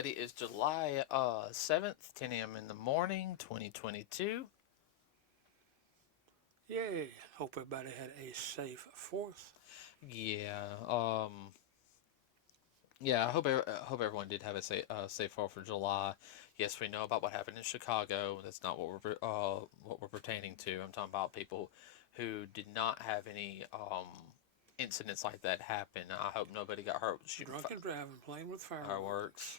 everybody. It's July 7th, 10 a.m. in the morning, 2022. Yay! Hope everybody had a safe 4th. Yeah, I hope everyone did have a safe 4th of July. Yes, we know about what happened in Chicago. That's not what we're pertaining to. I'm talking about people who did not have any incidents like that happen. I hope nobody got hurt shooting Drunk and driving, playing with fireworks. fireworks,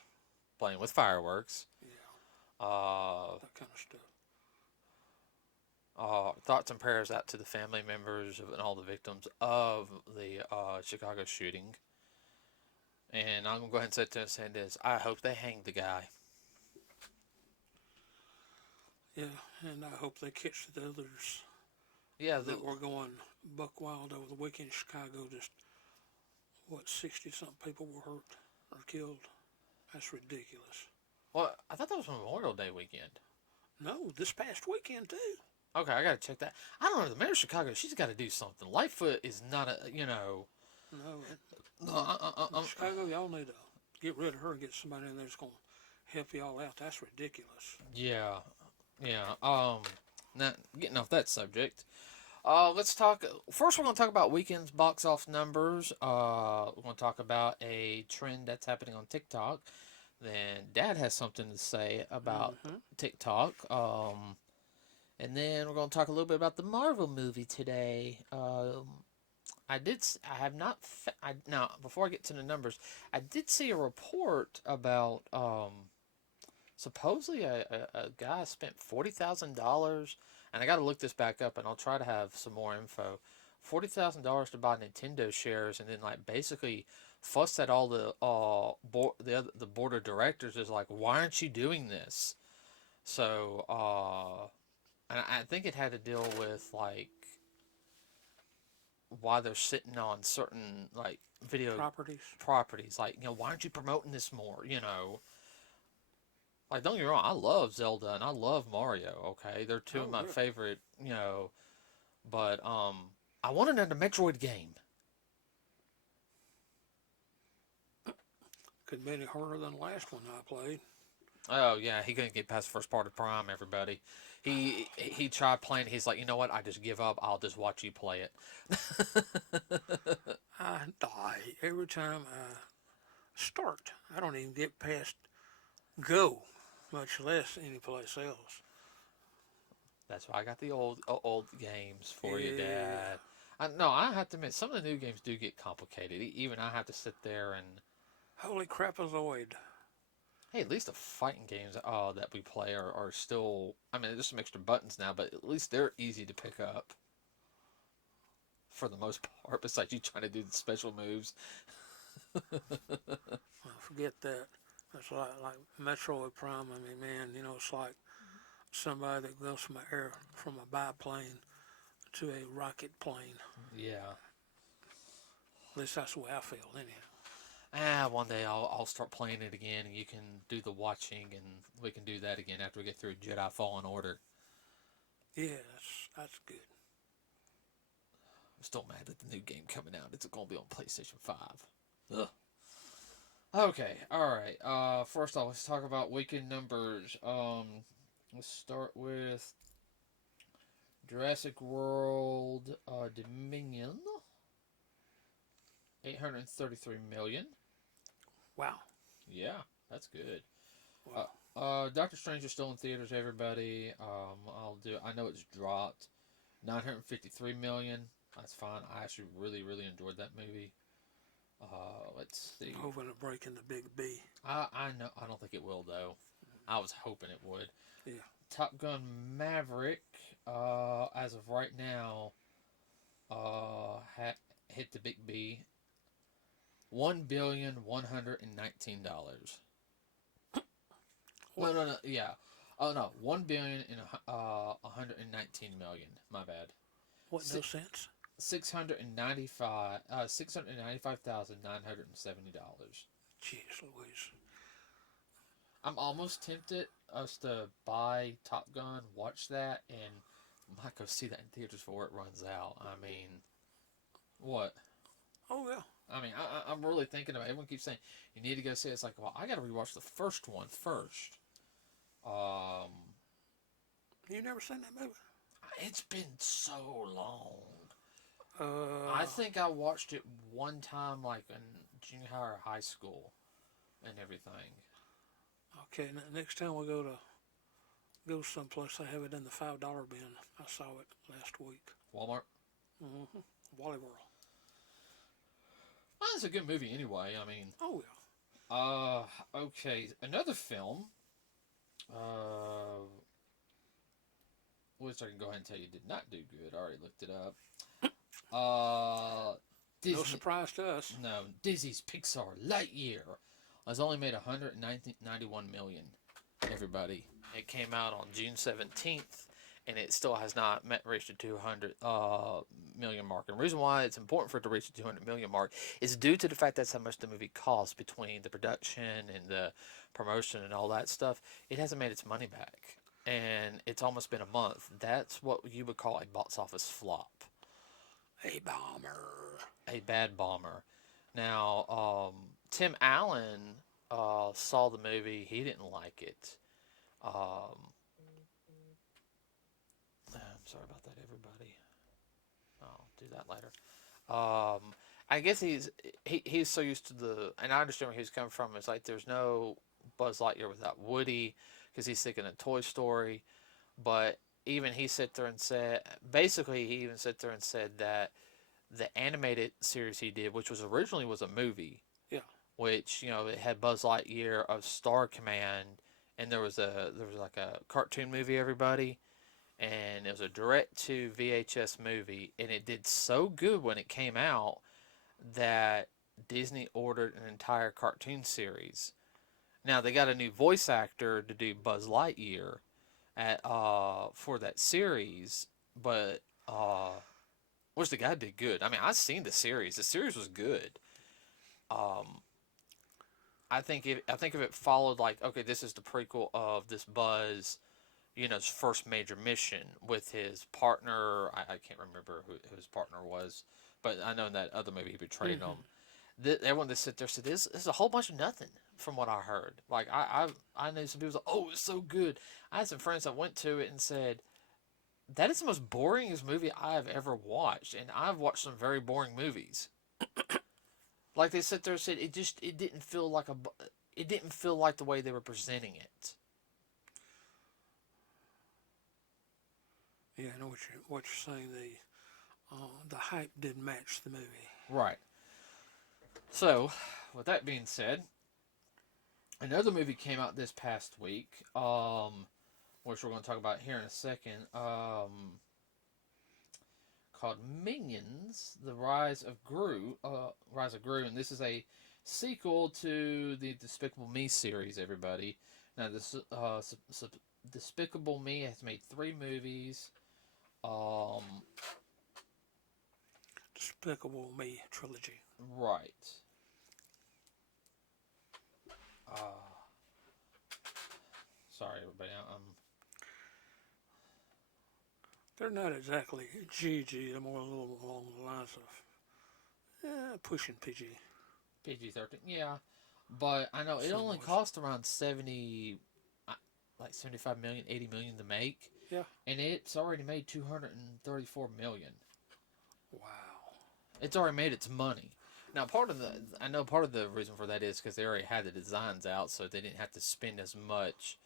playing with fireworks. Yeah, Uh, that kind of stuff. Thoughts and prayers out to the family members and all the victims of the Chicago shooting. And I'm going to go ahead and say this. I hope they hang the guy. Yeah, and I hope they catch the others Yeah, that were going buck wild over the weekend in Chicago. Just, 60 something people were hurt or killed. That's ridiculous. well, I thought that was Memorial Day weekend. No, this past weekend, too. Okay, I got to check that. I don't know. The mayor of Chicago, she's got to do something. Lightfoot is not No, No, Chicago, y'all need to get rid of her and get somebody in there that's going to help y'all out. That's ridiculous. yeah, yeah. Not getting off that subject. Let's talk. First, we're going to talk about weekend's box office numbers. We're going to talk about a trend that's happening on TikTok. Then Dad has something to say about Mm-hmm. TikTok. And then we're going to talk a little bit about the Marvel movie today. I have not. Now, before I get to the numbers, I did see a report about supposedly a guy spent $40,000, and I got to look this back up, and I'll try to have some more info. $40,000 to buy Nintendo shares, and then like basically fussed at all the board of directors is like, why aren't you doing this? So and I think it had to deal with like why they're sitting on certain like video properties. Like, why aren't you promoting this more? Like, don't get me wrong, I love Zelda and I love Mario. Okay, they're two of Oh, my really? favorite. But I want another Metroid game. Couldn't be any harder than the last one I played. Oh yeah, he couldn't get past the first part of Prime. Everybody, he tried playing. He's like, you know what? I just give up. I'll just watch you play it. I die every time I start. I don't even get past go, much less any place else. That's why I got the old games for you, Yeah. Dad. No, I have to admit, some of the new games do get complicated. Even I have to sit there and Holy crapazoid. hey, at least the fighting games that we play are still. I mean, there's some extra buttons now, but at least they're easy to pick up for the most part. Besides you trying to do the special moves. Well, forget that. It's like Metroid Prime. I mean, man, it's like somebody that goes from a biplane to a rocket plane. Yeah. At least that's the way I feel, anyhow. One day I'll start playing it again, and you can do the watching, and we can do that again after we get through Jedi Fallen Order. Yeah, that's good. I'm still mad at the new game coming out. It's going to be on PlayStation 5. Ugh. Okay, alright. First off, let's talk about weekend numbers. Let's start with Jurassic World Dominion. 833 million. Wow. Yeah, that's good. Wow. Doctor Strange is still in theaters, everybody. I know it's dropped. 953 million. That's fine. I actually really, really enjoyed that movie. Let's see. I'm hoping to break in the big B. I know. I don't think it will though. I was hoping it would. Yeah. Top Gun Maverick. As of right now, hit the big B. $1,119,000,000. What? No. Yeah. Oh no. 1,119,000,000. My bad. What? No sense. $695,970. Jeez Louise. I'm almost tempted us to buy Top Gun, watch that, and might go see that in theaters before it runs out. I mean, what? Oh yeah. I mean, I'm really thinking about it. Everyone keeps saying, you need to go see it. It's like, well, I got to rewatch the first one first. Um, You never seen that movie? it's been so long. I Uh, think I watched it one time, like in junior high or high school, and everything. okay. Next time we go someplace, I have it in the $5 bin. I saw it last week. Walmart. Wally World. Well, it's a good movie anyway. I mean, Oh yeah. okay, another film. Uh, which I can go ahead and tell you did not do good. I already looked it up. Uh, No Disney. surprise to us. No, Disney's Pixar Lightyear has only made 191 million. Everybody, it came out on June 17th, and it still has not reached the 200 million mark. And the reason why it's important for it to reach the 200 million mark is due to the fact that's how much the movie costs between the production and the promotion and all that stuff. It hasn't made its money back, and it's almost been a month. That's what you would call a box office flop. A bomber. A bad bomber. Now, Tim Allen saw the movie. He didn't like it. I'm sorry about that, everybody. I'll do that later. I guess he's so used to and I understand where he's coming from. It's like there's no Buzz Lightyear without Woody because he's thinking of Toy Story. But even he sat there and said, basically, he even sat there and said that the animated series he did, which was originally was a movie, Yeah. which it had Buzz Lightyear of Star Command, and there was like a cartoon movie, everybody, and it was a direct to VHS movie, and it did so good when it came out that Disney ordered an entire cartoon series. Now they got a new voice actor to do Buzz Lightyear for that series, but which the guy did good. I mean, I've seen the series. The series was good. I think if it followed like, okay, this is the prequel of this Buzz, his first major mission with his partner. I can't remember who his partner was, but I know in that other movie he betrayed him. Everyone that sit there said this is a whole bunch of nothing from what I heard. Like I know some people like, oh, it's so good. I had some friends that went to it and said that is the most boringest movie I have ever watched, and I've watched some very boring movies. Like they sit there and said, it didn't feel like the way they were presenting it. Yeah, I know what you're saying. The hype didn't match the movie. Right. So, with that being said, another movie came out this past week, which we're going to talk about here in a second, called Minions: The Rise of Gru. And this is a sequel to the Despicable Me series. Everybody, now this Despicable Me has made 3 movies. Despicable Me trilogy. Right. Sorry, everybody. They're not exactly GG. They're more a little along the lines of pushing PG. PG-13. Yeah, but I know it only cost around 75 million, 80 million to make. Yeah. And it's already made 234 million. Wow. It's already made its money. Now, I know part of the reason for that is because they already had the designs out, so they didn't have to spend as much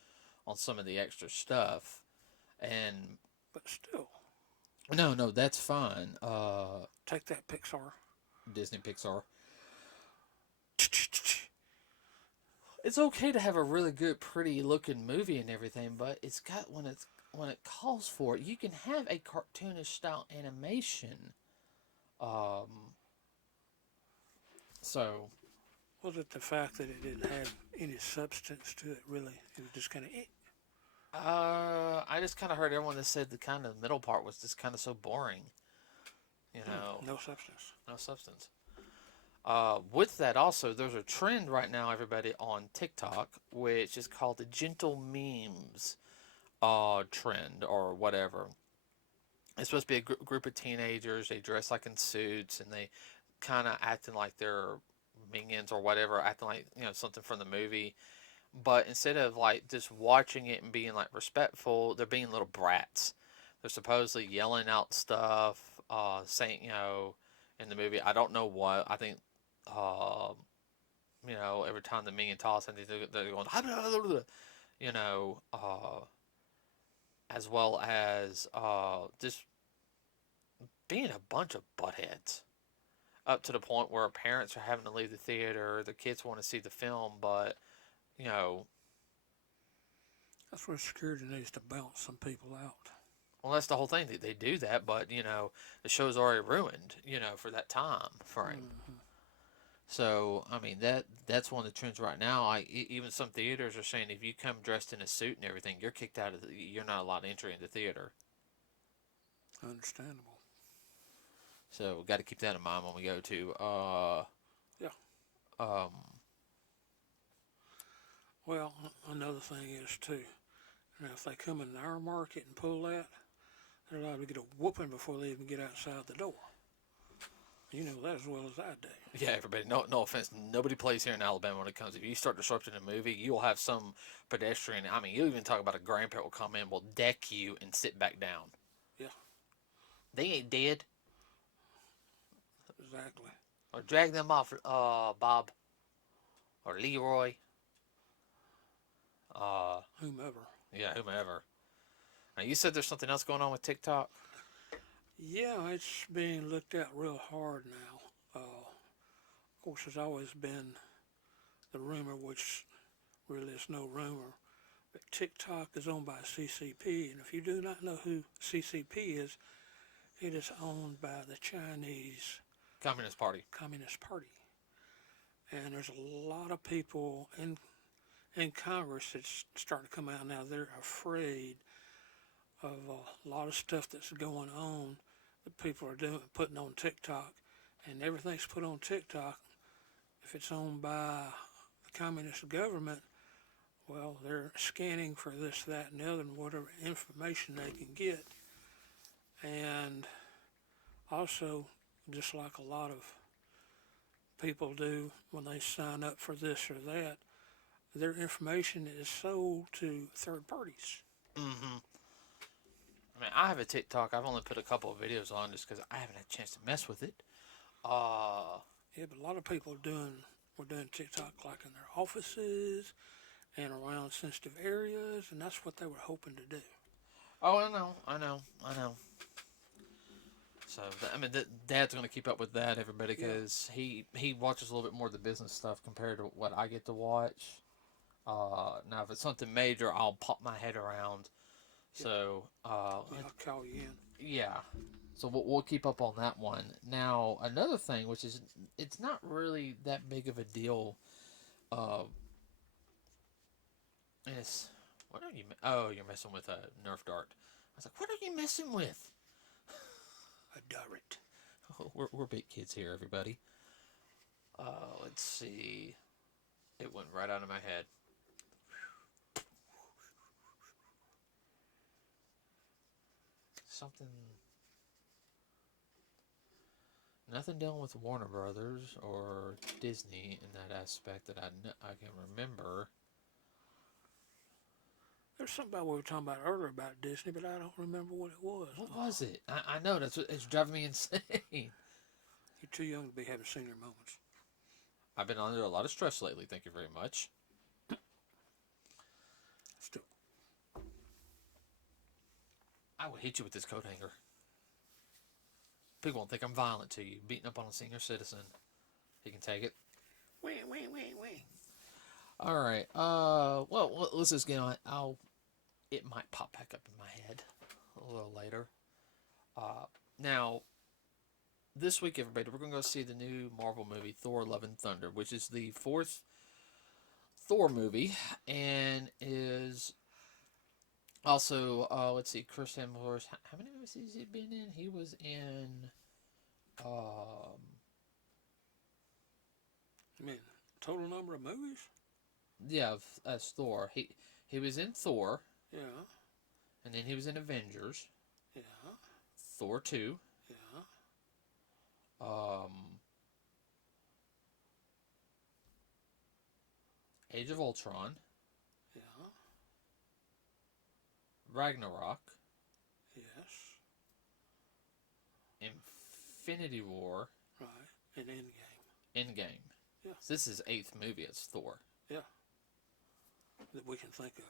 on some of the extra stuff. And but still, no, that's fine. Take that, Pixar. Disney Pixar. It's okay to have a really good, pretty looking movie and everything, but it's got when it calls for it, you can have a cartoonish style animation. So, was it the fact that it didn't have any substance to it? Really, it was just kind of. I just kind of heard everyone that said the kind of middle part was just kind of so boring. No substance. No substance. With that, also, there's a trend right now, everybody, on TikTok, which is called the gentle memes trend or whatever. It's supposed to be a group of teenagers. They dress like in suits, and they kind of acting like they're minions or whatever, acting like something from the movie. But instead of like just watching it and being like respectful, they're being little brats. They're supposedly yelling out stuff, saying in the movie. I don't know what. I think uh, every time the minion talks, and they're going, you know, uh, as well as just being a bunch of buttheads. Up to the point where parents are having to leave the theater, the kids want to see the film, but you know, That's where security needs to bounce some people out. well, that's the whole thing. They do that, but the show's already ruined, for that time frame. Mm-hmm. So I mean that's one of the trends right now. Even some theaters are saying if you come dressed in a suit and everything, you're kicked out of. You're not allowed entry in the theater. Understandable. So we got to keep that in mind when we go to. Yeah. Um, Well, another thing is too. Now, if they come in our market and pull that, they're liable to get a whooping before they even get outside the door. You know that as well as I do. yeah, everybody. No offense. Nobody plays here in Alabama when it comes. If you start disrupting a movie, you'll have some pedestrian. I mean, you even talk about a grandparent will come in, will deck you, and sit back down. Yeah. They ain't dead. Exactly. Or drag them off, Bob or Leroy. Whomever. Yeah, whomever. Now you said there's something else going on with TikTok. Yeah, it's being looked at real hard now. Of course, there's always been the rumor, which really is no rumor, that TikTok is owned by CCP. And if you do not know who CCP is, it is owned by the Chinese Communist Party. Communist Party. And there's a lot of people in Congress that's starting to come out now. They're afraid of a lot of stuff that's going on that people are putting on TikTok. And everything's put on TikTok. If it's owned by the communist government, well, they're scanning for this, that, and the other, and whatever information they can get. And also, just like a lot of people do when they sign up for this or that, their information is sold to third parties. Mm-hmm. I mean, I have a TikTok. I've only put a couple of videos on just because I haven't had a chance to mess with it. Yeah, but a lot of people were doing TikTok like in their offices and around sensitive areas, and that's what they were hoping to do. Oh, I know. So I mean, Dad's going to keep up with that, everybody, because he watches a little bit more of the business stuff compared to what I get to watch. Now, if it's something major, I'll pop my head around. So I'll call you in. yeah. So we'll keep up on that one. Now, another thing, which is it's not really that big of a deal. Is what are you? Oh, you're messing with a Nerf dart. I was like, what are you messing with? A dart. Oh, we're big kids here, everybody. Let's see. It went right out of my head. Something. Nothing dealing with Warner Brothers or Disney in that aspect that I can remember. There's something we were talking about earlier about Disney, but I don't remember what it was. What was it? I know it's driving me insane. You're too young to be having senior moments. I've been under a lot of stress lately. Thank you very much. Still. I would hit you with this coat hanger. People won't think I'm violent to you. Beating up on a senior citizen. He can take it. Wee. All right. Well, let's just get on. It might pop back up in my head a little later. Now, this week, everybody, we're going to go see the new Marvel movie, Thor: Love and Thunder, which is the fourth Thor movie, and is also, let's see, Chris Hemsworth. How many movies has he been in? He was in, I mean, total number of movies? yeah, as Thor. He was in Thor, Yeah. and then he was in Avengers, Yeah. Thor 2, Yeah. um, Age of Ultron, Yeah. Ragnarok, Yes. Infinity War, Right. And Endgame. Endgame. Yeah. So this is eighth movie. It's Thor. Yeah. That we can think of.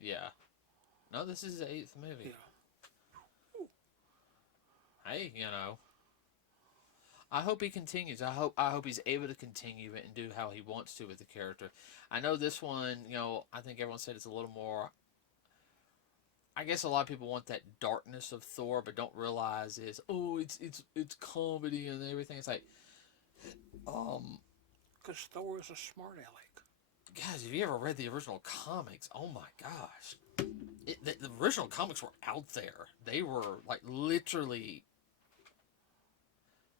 Yeah. No, this is the eighth movie. Yeah. Hey, I hope he continues. I hope he's able to continue it and do how he wants to with the character. I know this one, I think everyone said it's a little more. I guess a lot of people want that darkness of Thor, but don't realize it's comedy and everything. It's like, um, Because Thor is a smart aleck. guys, have you ever read the original comics? Oh my gosh, the original comics were out there. They were like literally.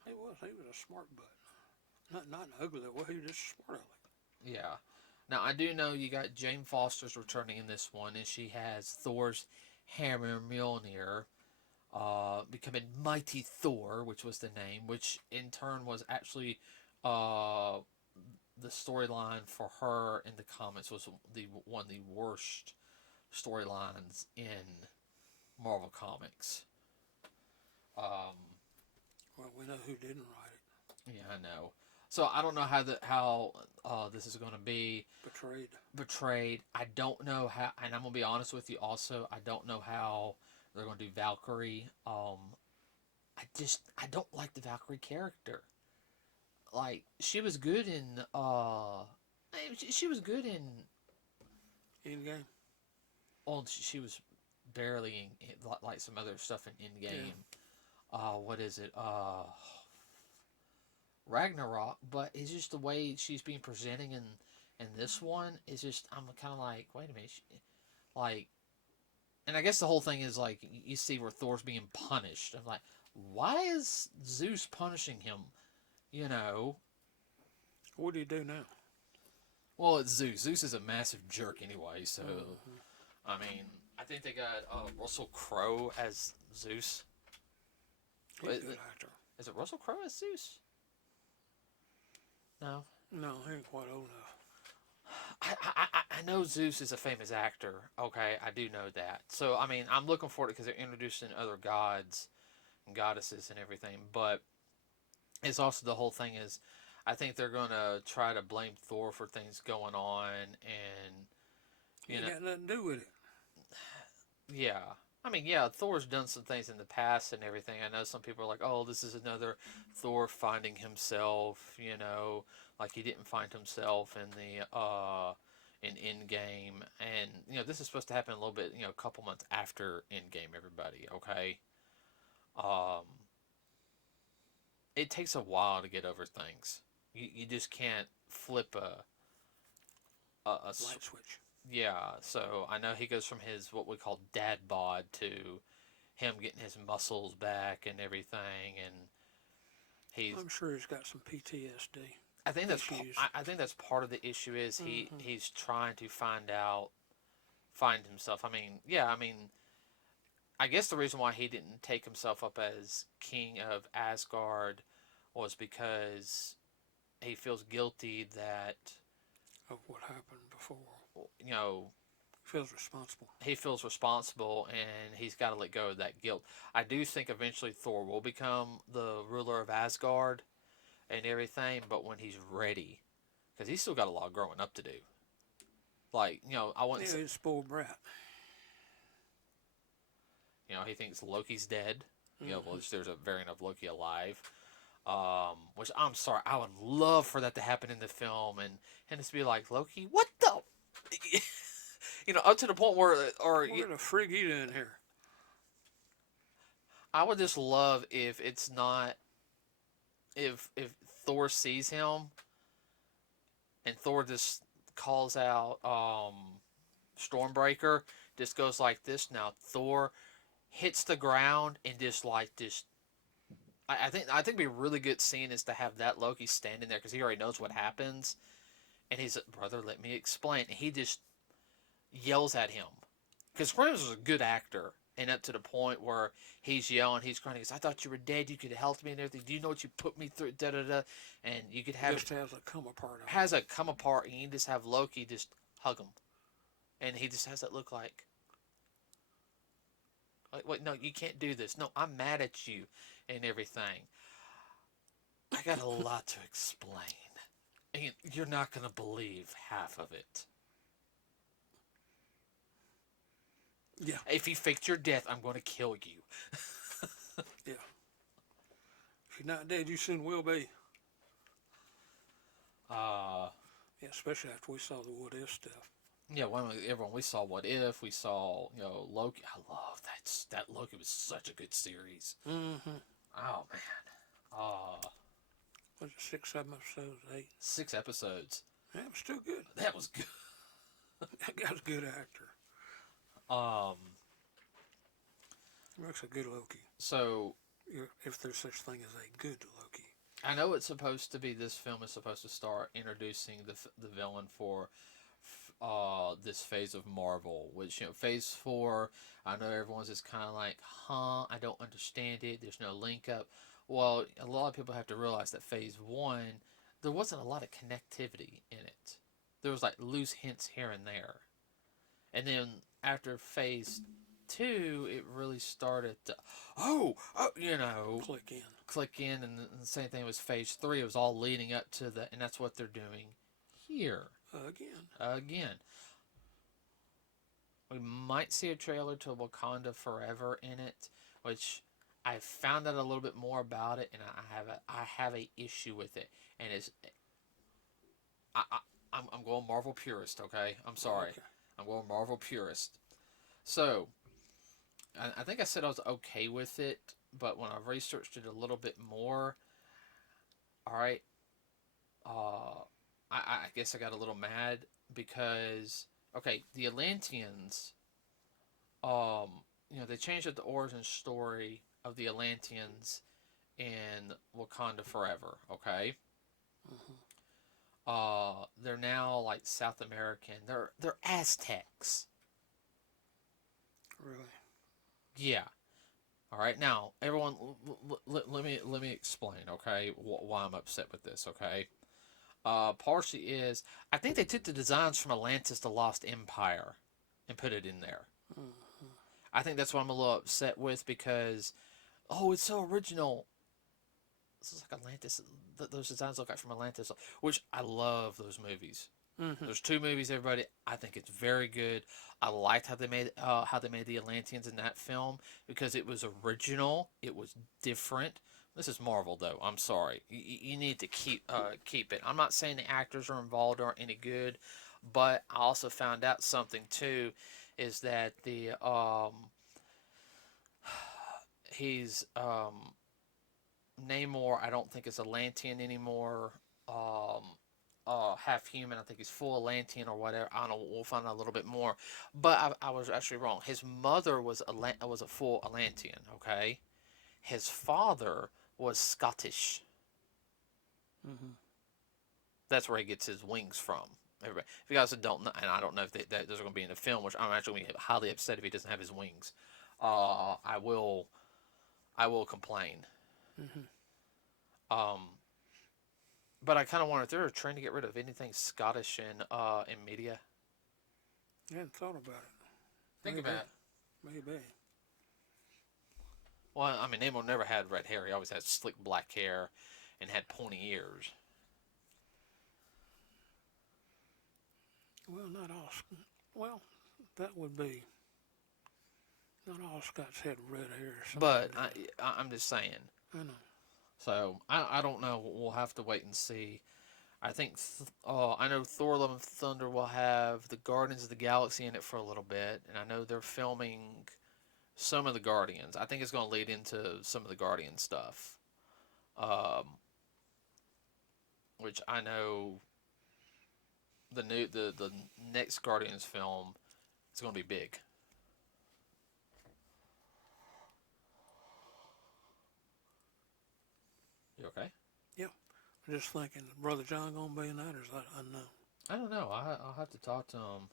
He was. He was a smart butt. Not an ugly way. He was just a smart aleck. Yeah. Now I do know you got Jane Foster's returning in this one, and she has Thor's hammer Mjolnir, becoming Mighty Thor, which was the name, which in turn was actually uh, the storyline for her in the comics was the one of the worst storylines in Marvel Comics. Um, Well, we know who didn't write it. yeah, I know. So I don't know how this is going to be Betrayed. I don't know how, and I'm gonna be honest with you. Also, I don't know how they're going to do Valkyrie. I don't like the Valkyrie character. Like she was good in she was good in Endgame. well she was barely like some other stuff in Endgame. What is it? Ragnarok, but it's just the way she's being presenting in this one is just I'm kind of like wait a minute, like, and I guess the whole thing is like you see where Thor's being punished. I'm like, why is Zeus punishing him? You know, What do you do now? well it's Zeus. Zeus is a massive jerk anyway. So I mean, I think they got Russell Crowe as Zeus. He's a good actor. Is it Russell Crowe as Zeus? No. No, he ain't quite old enough. I know Zeus is a famous actor. Okay, I do know that. So I mean, I'm looking forward to it because they're introducing other gods and goddesses and everything. But it's also the whole thing is, I think they're gonna try to blame Thor for things going on, and You got nothing to do with it. yeah. I mean, yeah, Thor's done some things in the past and everything. I know some people are like, "Oh, this is another Thor finding himself," like he didn't find himself in the in Endgame, and this is supposed to happen a little bit, a couple months after Endgame. Everybody, okay? Um, it takes a while to get over things. You just can't flip a Light switch. yeah, so I know he goes from his what we call dad bod to him getting his muscles back and everything, and I'm sure he's got some PTSD. I think that's issues. I think that's part of the issue is he's trying to find himself. I mean, yeah, I mean, I guess the reason why he didn't take himself up as king of Asgard was because he feels guilty that Of what happened before. you know Feels responsible. he feels responsible and he's got to let go of that guilt. I do think eventually Thor will become the ruler of Asgard and everything, but when he's ready, because he's still got a lot of growing up to do. Like, I wouldn't Yeah, say, he's a spoiled brat. he thinks Loki's dead. Well, there's a variant of Loki alive. Which I'm sorry, I would love for that to happen in the film and to be like, Loki, what the? Up to the point where, What the frig you doing here? I would just love if it's not, if Thor sees him and Thor just calls out Stormbreaker, just goes like this. Now Thor hits the ground and just like this. I think it'd be a really good scene is to have that Loki standing there because he already knows what happens, and he's like, brother, let me explain. And he just yells at him because Grimes was a good actor, and up to the point where he's yelling, he's crying. He goes, "I thought you were dead. You could have helped me and everything. Do you know what you put me through?" Da da da. And you could have Just has a come apart. has a come apart, and you just have Loki just hug him, and he just has that look like, wait, no, you can't do this. No, I'm mad at you, and everything. I got a lot to explain, and you're not gonna believe half of it. Yeah. If you faked your death, I'm going to kill you. Yeah. If you're not dead, you soon will be. Uh, Yeah, especially after we saw the What If stuff. yeah, everyone, we saw What If, we saw, Loki. I love that Loki was such a good series. Mm-hmm. Oh, man. Was it 6, 7 episodes, 8? 6 episodes. That was still good. That was good. That guy's a good actor. He makes a good Loki. So, If there's such thing as a good Loki. I know it's supposed to be, this film is supposed to start introducing the villain for this phase of Marvel, which, phase 4, I know everyone's just kind of like, I don't understand it, there's no link up. Well, a lot of people have to realize that phase 1, there wasn't a lot of connectivity in it. There was like loose hints here and there. And then after phase 2, it really started to, click in, and the same thing was phase 3. It was all leading up to that, and that's what they're doing here. Again. We might see a trailer to Wakanda Forever in it, which I found out a little bit more about it, and I have a issue with it, and I'm going Marvel purist, okay? I'm sorry, Okay. I'm going Marvel purist. So I think I said I was okay with it, but when I researched it a little bit more, all right, I guess I got a little mad because, okay, the Atlanteans, they changed up the origin story of the Atlanteans in Wakanda Forever, okay? Mm-hmm. They're now like South American. They're Aztecs. Really? Yeah. All right. Now, everyone, let me explain, okay? Why I'm upset with this, okay? Partially is I think they took the designs from Atlantis: The Lost Empire and put it in there. Mm-hmm. I think that's what I'm a little upset with because, it's so original. This is like Atlantis. Those designs look like from Atlantis, which I love those movies. Mm-hmm. There's 2 movies, everybody. I think it's very good. I liked how they made the Atlanteans in that film because it was original. It was different. This is Marvel, though. I'm sorry. You need to keep it. I'm not saying the actors are involved aren't any good, but I also found out something too, is that the he's Namor. I don't think is Atlantean anymore. Half human. I think he's full Atlantean or whatever. I don't know. We'll find out a little bit more. But I was actually wrong. His mother was a full Atlantean. Okay, his father was Scottish. Mm-hmm. That's where he gets his wings from. Everybody, if you guys don't know, and I don't know if those are going to be in the film, which I'm actually going to be highly upset if he doesn't have his wings. I will complain. Mm-hmm. But I kind of wonder if they're trying to get rid of anything Scottish in media. I hadn't thought about it. Think about it. Maybe. Well, I mean, Namor never had red hair. He always had slick black hair and had pointy ears. Well, not all. Well, that would be. Not all Scots had red hair. But I'm just saying. I know. So I don't know. We'll have to wait and see. I think I know Thor: Love and Thunder will have the Guardians of the Galaxy in it for a little bit, and I know they're filming some of the Guardians. I think it's going to lead into some of the Guardian stuff, which I know the next Guardians film is going to be big. You okay? Yeah. I'm just thinking, is Brother John gonna be in that, or is that unknown? I don't know. I'll have to talk to him.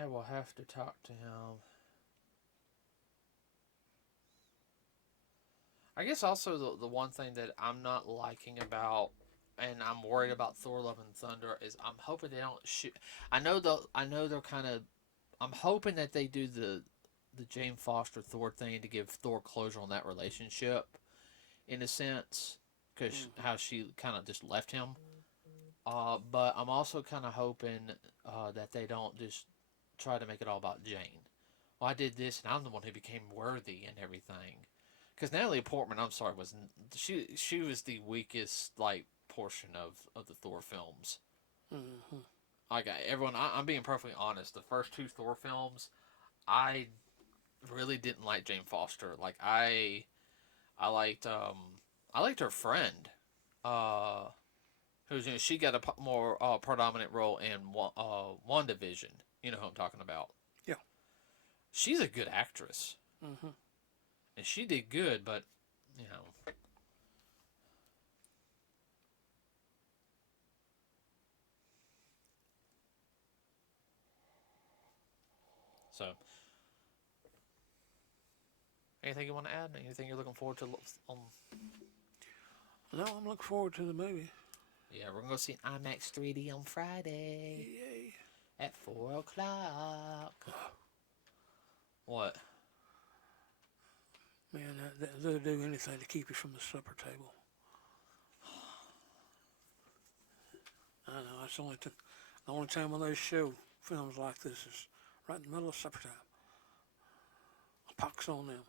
I will have to talk to him. I guess also the one thing that I'm not liking about, and I'm worried about Thor: Love and Thunder, is I'm hoping they don't shoot. I know they're kind of. I'm hoping that they do the Jane Foster Thor thing to give Thor closure on that relationship, in a sense, because Mm-hmm. how she kind of just left him. But I'm also kind of hoping that they don't just try to make it all about Jane. Well, I did this, and I'm the one who became worthy and everything. Because Natalie Portman, I'm sorry, was she was the weakest like portion of the Thor films. Mm-hmm. Like everyone, I'm being perfectly honest. The first two Thor films, I really didn't like Jane Foster. Like I liked I liked her friend, uh, who's she got a more predominant role in WandaVision. You know who I'm talking about. Yeah. She's a good actress, Mm-hmm. and she did good, but you know. So, anything you want to add? Anything you're looking forward to? No, I'm looking forward to the movie. Yeah, we're gonna go see IMAX 3D on Friday Yay. at 4 o'clock. What? Man, they'll do anything to keep you from the supper table. I know, that's the only time when they show films like this is right in the middle of supper time. Pox on them.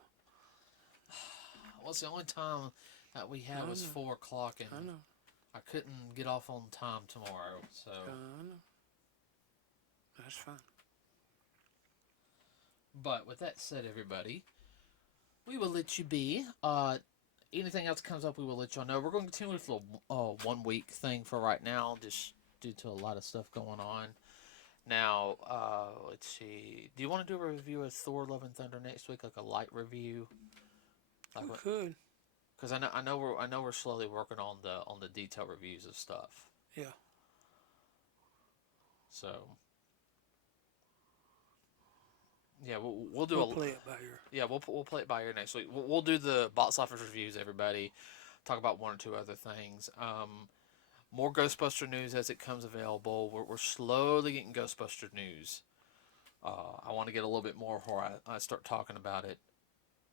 Well, it's the only time that we I have is know, 4 o'clock, and I know, I couldn't get off on time tomorrow. So, I know. That's fine. but with that said, everybody, we will let you be. Anything else comes up, we will let y'all know. We're going to continue with the 1 week thing for right now, just due to a lot of stuff going on. Now, let's see. Do you want to do a review of Thor: Love and Thunder next week, like a light review? Like We what? could. Because I know we're slowly working on the detailed reviews of stuff. Yeah. So yeah, we'll do We'll a play it by ear. yeah we'll play it by ear next week. We'll do the box office reviews. Everybody talk about one or two other things. More Ghostbuster news as it comes available. We're slowly getting Ghostbuster news. I want to get a little bit more before I start talking about it.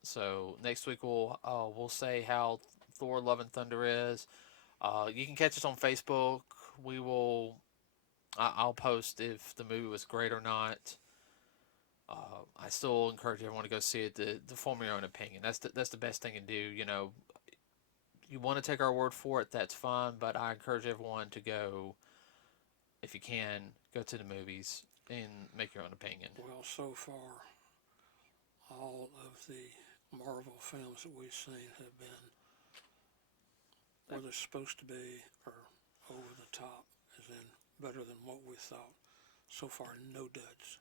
So next week we'll say how Thor: Love and Thunder is. You can catch us on Facebook. We will. I'll post if the movie was great or not. I still encourage everyone to go see it to form your own opinion. That's the best thing to do. You know, you want to take our word for it, that's fine. But I encourage everyone to go, if you can, go to the movies and make your own opinion. Well, so far, all of the Marvel films that we've seen have been where they're supposed to be or over the top, as in better than what we thought. So far, no duds.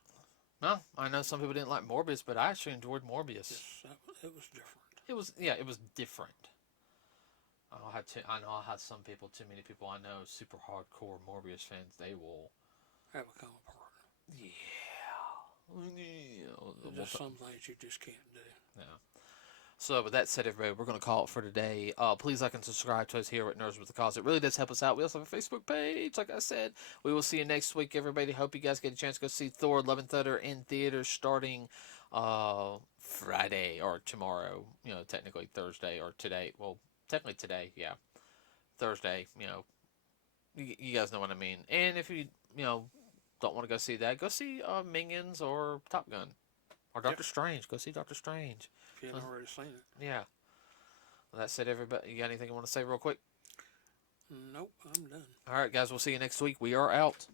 No, I know some people didn't like Morbius, but I actually enjoyed Morbius. Yes, it was different. It was different. I know I had some people, too many people I know, super hardcore Morbius fans. They will, Have a common partner. yeah. There's just some things you just can't do. Yeah. So, with that said, everybody, we're going to call it for today. Please like and subscribe to us here at Nerds with the Cause. It really does help us out. We also have a Facebook page, like I said. We will see you next week, everybody. Hope you guys get a chance to go see Thor: Love and Thunder in theaters starting Friday or tomorrow. You know, technically Thursday or today. Well, technically today, yeah. Thursday, you know. You guys know what I mean. And if you know, don't want to go see that, go see Minions or Top Gun. Or Yep. Doctor Strange. Go see Doctor Strange. If you haven't already seen it. Yeah. Well, that said, everybody, you got anything you want to say real quick? Nope, I'm done. All right, guys, we'll see you next week. We are out.